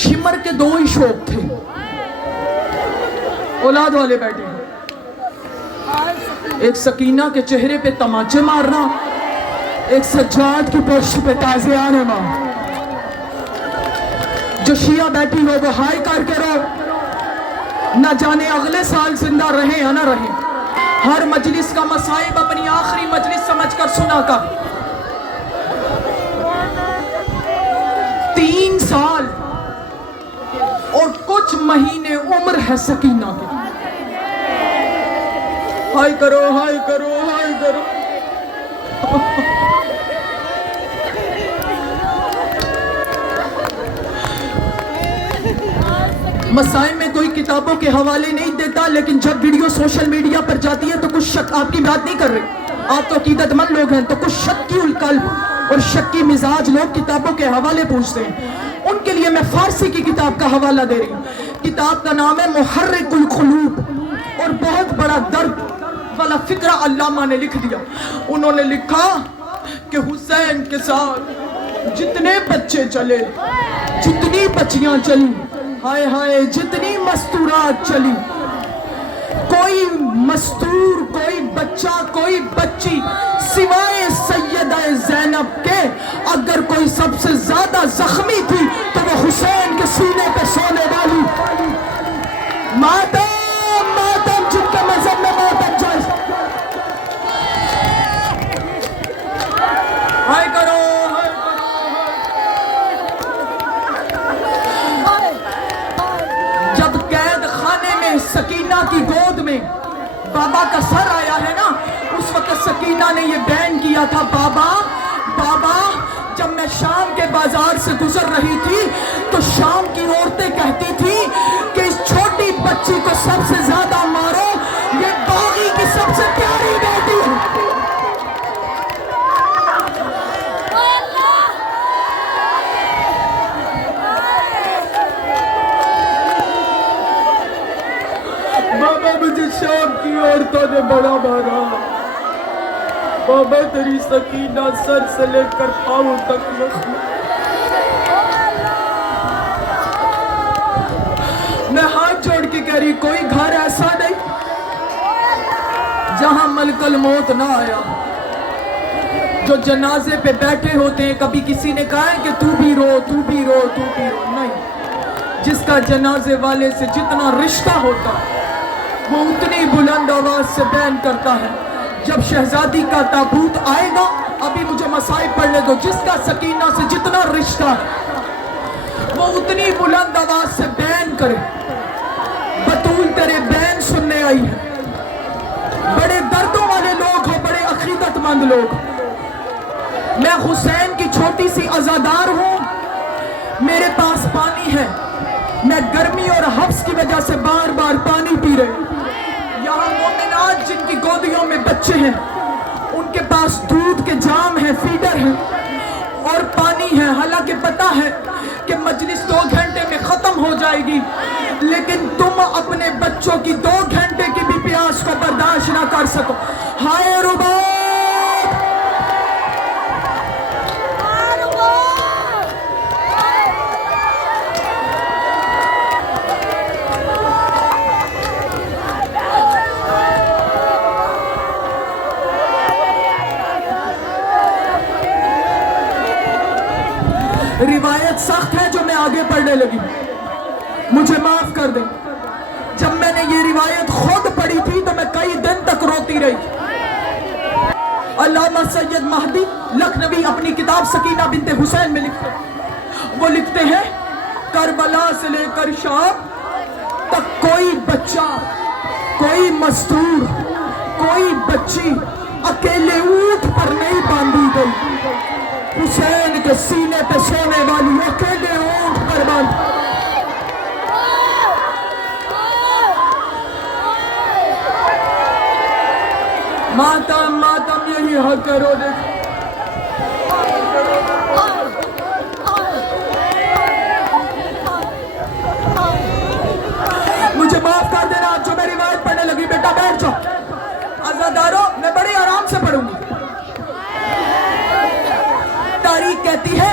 شمر کے دو ہی شوق تھے، اولاد والے بیٹھے ہیں، ایک سکینہ کے چہرے پہ تماچے مارنا، ایک سجاد کی پشت پہ تازیانے مار. جو شیعہ بیٹھی ہو وہ ہائی کر کے رو، نہ جانے اگلے سال زندہ رہیں یا نہ رہیں. ہر مجلس کا مصائب اپنی آخری مجلس سمجھ کر سنا کر. 3 سال اور کچھ مہینے عمر ہے سکینہ کی. ہائی کرو ہائی کرو ہائی کرو. مسائل میں کوئی کتابوں کے حوالے نہیں دیتا، لیکن جب ویڈیو سوشل میڈیا پر جاتی ہے تو کچھ شک، آپ کی بات نہیں کر رہے، آپ تو عقیدت مند لوگ ہیں، تو کچھ شکی القلب اور شکی مزاج لوگ کتابوں کے حوالے پوچھتے ہیں. ان کے لیے میں فارسی کی کتاب کا حوالہ دے رہی ہوں. کتاب کا نام ہے محرک القلوب، اور بہت بڑا درد والا فکرہ علامہ نے لکھ دیا. انہوں نے لکھا کہ حسین کے ساتھ جتنے بچے چلے، جتنی بچیاں چلی، ہائے ہائے جتنی مستورات چلی، کوئی مستور، کوئی بچہ، کوئی بچی سوائے سیدہ زینب کے اگر کوئی سب سے زیادہ زخمی تھی تو وہ حسین کے سینے پہ سونے والی ماتم، ماتم جن کے مذہب میں ماتم جائز. ہائے کرو. سکینہ کی گود میں بابا کا سر آیا ہے نا، اس وقت سکینہ نے یہ بیان کیا تھا، بابا بابا جب میں شام کے بازار سے گزر رہی تھی تو شام کی عورتیں کہتی تھی کہ اس چھوٹی بچی کو سب سے زیادہ مارو، یہ باغی کی سب سے پیاری بیٹی ہے. مجھے شام کی عورتوں نے بڑا مارا، بابا تیری سکینہ سر سے لے کر پاؤں تک زخمی. میں ہاتھ جوڑ کے کہہ رہی کوئی گھر ایسا نہیں جہاں ملک الموت نہ آیا. جو جنازے پہ بیٹھے ہوتے ہیں کبھی کسی نے کہا ہے کہ تو بھی رو تو بھی رو تو بھی رو؟ نہیں. جس کا جنازے والے سے جتنا رشتہ ہوتا وہ اتنی بلند آواز سے بیان کرتا ہے. جب شہزادی کا تابوت آئے گا، ابھی مجھے مسائل پڑھنے دو، جس کا سکینہ سے جتنا رشتہ وہ اتنی بلند آواز سے بیان کرے. بطول تیرے بیان سننے آئی ہے. بڑے دردوں والے لوگ ہو، بڑے عقیدت مند لوگ. میں حسین کی چھوٹی سی عزادار ہوں، میرے پاس پانی ہے، میں گرمی اور حبس کی وجہ سے بار بار پانی پی رہے. یہاں مومنات جن کی گودیوں میں بچے ہیں ان کے پاس دودھ کے جام ہیں، فیڈر ہیں اور پانی ہے. حالانکہ پتا ہے کہ مجلس 2 گھنٹے میں ختم ہو جائے گی، لیکن تم اپنے بچوں کی 2 گھنٹے کی بھی پیاس کو برداشت نہ کر سکو. ہائے رباب، روایت سخت ہے جو میں آگے پڑھنے لگی، مجھے معاف کر دیں. جب میں نے یہ روایت خود پڑھی تھی تو میں کئی دن تک روتی رہی. علامہ سید مہدی لکھنوی اپنی کتاب سکینہ بنت حسین میں لکھتے ہیں، وہ لکھتے ہیں کربلا سے لے کر شام تک کوئی بچہ، کوئی مستور، کوئی بچی اکیلے اونٹ پر نہیں باندھی گئی. حسین کے سینے پہ سونے والی اکیلے اونٹ پر باندھ. ماتم ماتم یہی حق کرو. مجھے معاف کر دینا جو میں روایت پڑھنے لگی. بیٹا بیٹھ جاؤ. عزادارو میں بڑے آرام سے پڑھوں گی. تاریخ کہتی ہے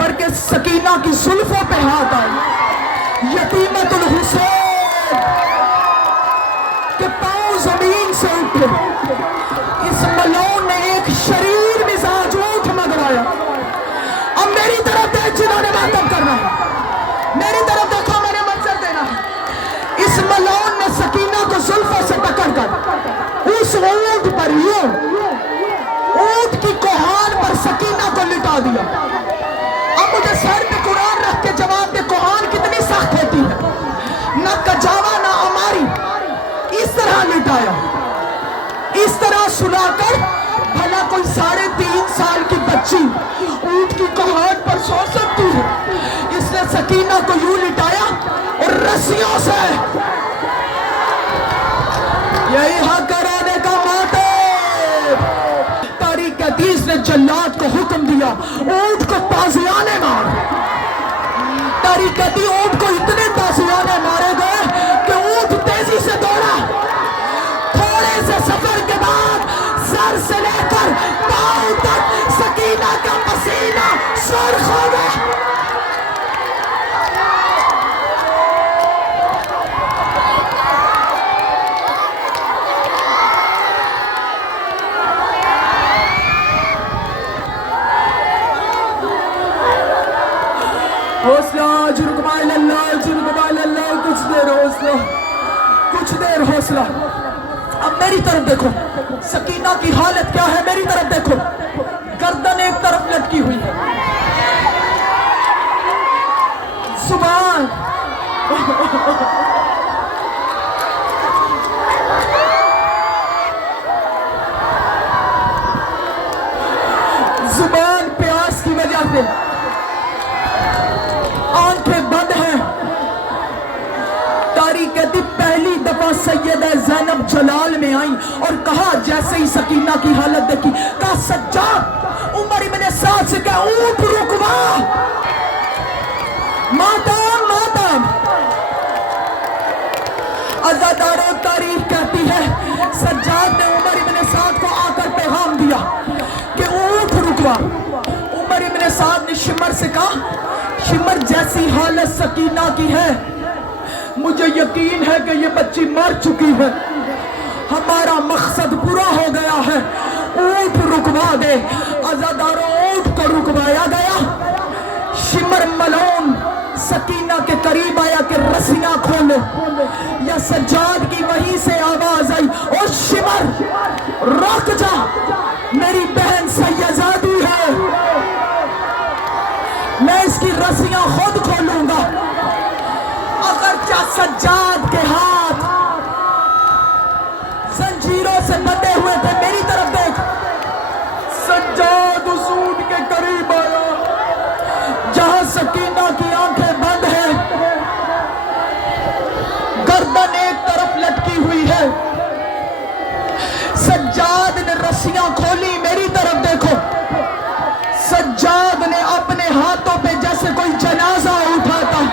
بلکہ سکینہ کی زلفوں پہ ہاتھ آئی، یتیمت الحسین کے پاؤں زمین سے اٹھے۔ اس ملعون نے ایک شریر مزاج اونٹ منگوایا۔ اب میری طرف دیکھ جنہوں نے ماتم کرنا ہے، میری طرف دیکھو، میں نے منظر دینا ہے۔ اس ملعون نے سکینہ کو زلفوں سے پکڑ کر اس اونٹ پر یوں اونٹ کی کوہان پر سکینہ کو لٹا دیا۔ اب مجھے سر پہ قرآن رکھ کے جواب دے، کوہان کتنی سخت ہوتی ہے، نہ کجاوا نہ ہماری، اس طرح لٹایا، اس طرح سلا کر بھلا کوئی 3.5 سال کی بچی اونٹ کی کوہان پر سو سکتی ہے؟ اس نے سکینہ کو یوں لٹایا اور رسیوں سے، یہی حق کرانے کا ماتم۔ تاریخ حدیث نے جلاد کو حکم دیا اونٹ کو تازیانے مار۔ تاریخ حدیث اونٹ کو اتنے تازیانے مارے گئے کہ اونٹ تیزی سے دوڑا۔ تھوڑے سے سفر کے بعد سر سے لے کر پاؤں تک سکینہ کا پسینہ سرخ ہو گیا۔ حوصلہ، جرگمائل اللہ، جرگمائل اللہ، کچھ دیر حوصلہ، کچھ دیر حوصلہ۔ اب میری طرف دیکھو، سکینہ کی حالت کیا ہے، میری طرف دیکھو، گردن ایک طرف لٹکی ہوئی ہے، زبان زبان پیاس کی وجہ سے آنکھیں بند ہیں۔ تاریخ کہتی پہلی دفعہ سیدہ زینب جلال میں آئیں اور کہا، جیسے ہی سکینہ کی حالت دیکھی، کہا سجاد، عمر ابن سعد سے کہا اونٹ رکوا، ماتم ماتم۔ عزادارو، تاریخ کہتی ہے سجاد نے عمر ابن سعد کو آ کر پیغام دیا کہ اونٹ رکوا۔ عمر ابن سعد نے شمر سے کہا، شمر جیسی حالت سکینہ کی ہے، مجھے یقین ہے کہ یہ بچی مر چکی ہے، ہمارا مقصد پورا ہو گیا ہے، اونٹ رکوا دے۔ عزاداروں، اونٹ کو رکوایا گیا۔ شمر ملعون سکینہ کے قریب آیا کہ رسیاں کھولو، یا سجاد کی وہیں سے آواز آئی، او شمر رک جا، میری بہن سیزادی ہے، میں اس کی رسیاں خود کھولوں گا۔ اگرچہ سجاد کے ہاتھ زنجیروں سے بندھے ہوئے تھے، میری طرف دیکھ، سجاد اسود کے قریب آیا جہاں سکینہ کی آنکھیں بند ہیں، گردن ایک طرف لٹکی ہوئی ہے۔ سجاد نے رسیاں کھولی، میری طرف دیکھو، سجاد نے اپنے ہاتھوں پہ جیسے کوئی جنازہ اٹھاتا،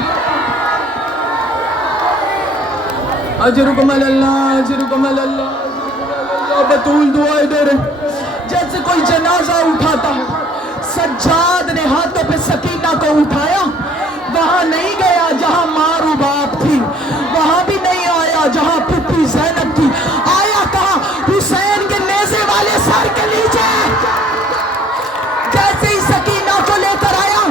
اجرکم اللہ، اجرکم اللہ، بطول دعائیں دے رہے، جیسے کوئی جنازہ اٹھاتا ہے۔ سجاد نے ہاتھوں پہ سکینہ کو اٹھایا، وہاں نہیں گیا جہاں ماں و باپ تھی، وہاں بھی نہیں آیا جہاں پھپھی زینب تھی، آیا کہاں؟ حسین کے نیزے والے سر کے نیچے۔ جیسے ہی سکینہ کو لے کر آیا،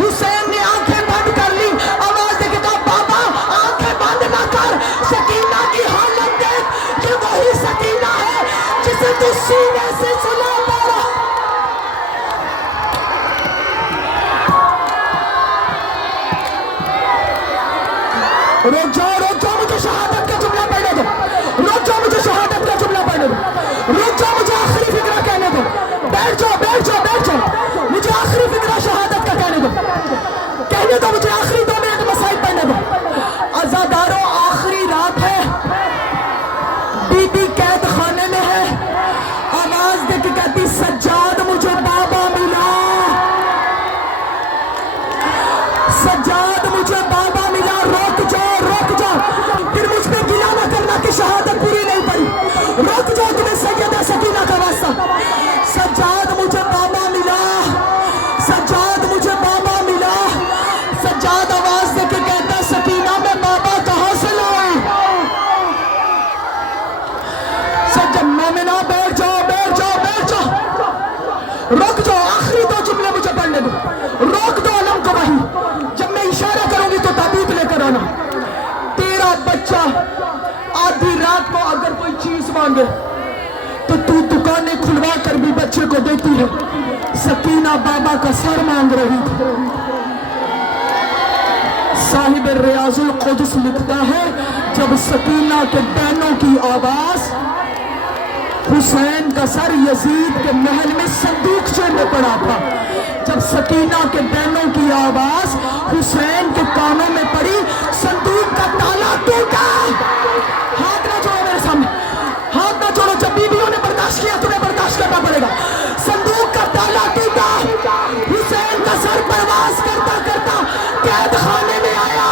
حسین نے آنکھیں بند کر لی، آواز دے کے کہا بابا آنکھیں بند نہ کر، سکینہ کی حالت دیکھ، یہ وہی سکینہ ہے جسے تو سینے سے سلا پڑا۔ رک جاؤ مجھے شہادت کا جملہ پڑھنے دو، رک جاؤ مجھے شہادت کا جملہ پڑھنے دو، رک جاؤ مجھے آخری فکرہ کہنے دو، بیٹھ جاؤ بیٹھ جاؤ بیٹھ جاؤ، مجھے آخری فکرہ شہادت کا کہنے دو مجھے آخری 2 منٹ مسائل پڑھنے دو۔ عزاداروں، آخری رات ہے، بی بی قید خانے میں ہے، آواز دے کے کہتی سجاد مجھے بابا ملا، سجاد مجھے بابا ملا، رک جاؤ، پھر مجھ پہ گلے مانگے تو تو دکانیں کھلوا کر بھی بچے کو دیتی ہے. سکینہ بابا کا سر مانگ رہی تھی. صاحب ریاض القدس لکھتا ہے جب سکینہ کے بہنوں کی آواز حسین کا سر یزید کے محل میں صندوقچے میں پڑا تھا. جب سکینہ کے بہنوں کی آواز حسین کے کانوں میں پڑی صندوق کا تالا ٹوٹا. ہاتھ نہ چھوڑو میرے سامنے, ہاتھ نہ چھوڑو. جب بیویوں نے برداشت کیا تمہیں برداشت کرنا پڑے گا. صندوق کا تالا ٹوٹا. حسین کا سر پرواز کرتا کرتا قید خانے میں آیا.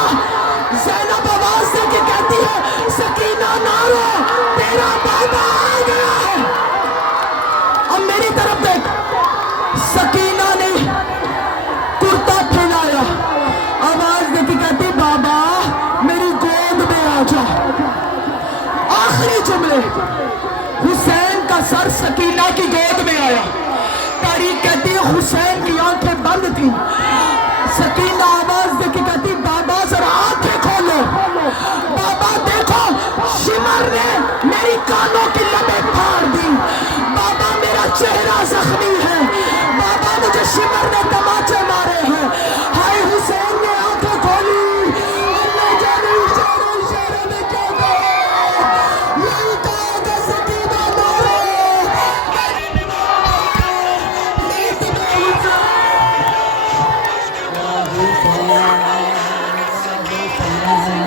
زینب آواز دے کے کہتی ہے سکینہ نہ رو, تیرا بابا آ گیا ہے. اب میری طرف دیکھ. سکینہ نے کرتا پھیلایا, آواز دے کے کہتی بابا میری گود میں آ جا. آخری جملے. حسین کا سر سکینہ کی گود میں آیا. تاریخ کہتی ہے حسین کی آنکھیں بند تھیں. سکینہ آواز دے کے کہتی بابا ذرا آنکھیں کھولو. بابا دیکھو شمر نے میری کانوں کی لبیں پھاڑ دی. بابا میرا چہرہ زخمی ہے. بابا مجھے شمر نے تماچے مارے ہیں. ہائے حسین نے آنکھیں کھولی. اللہ جانے اشارے میں کیا کہا, یہی کہا کہ سکینہ مارو. اللہ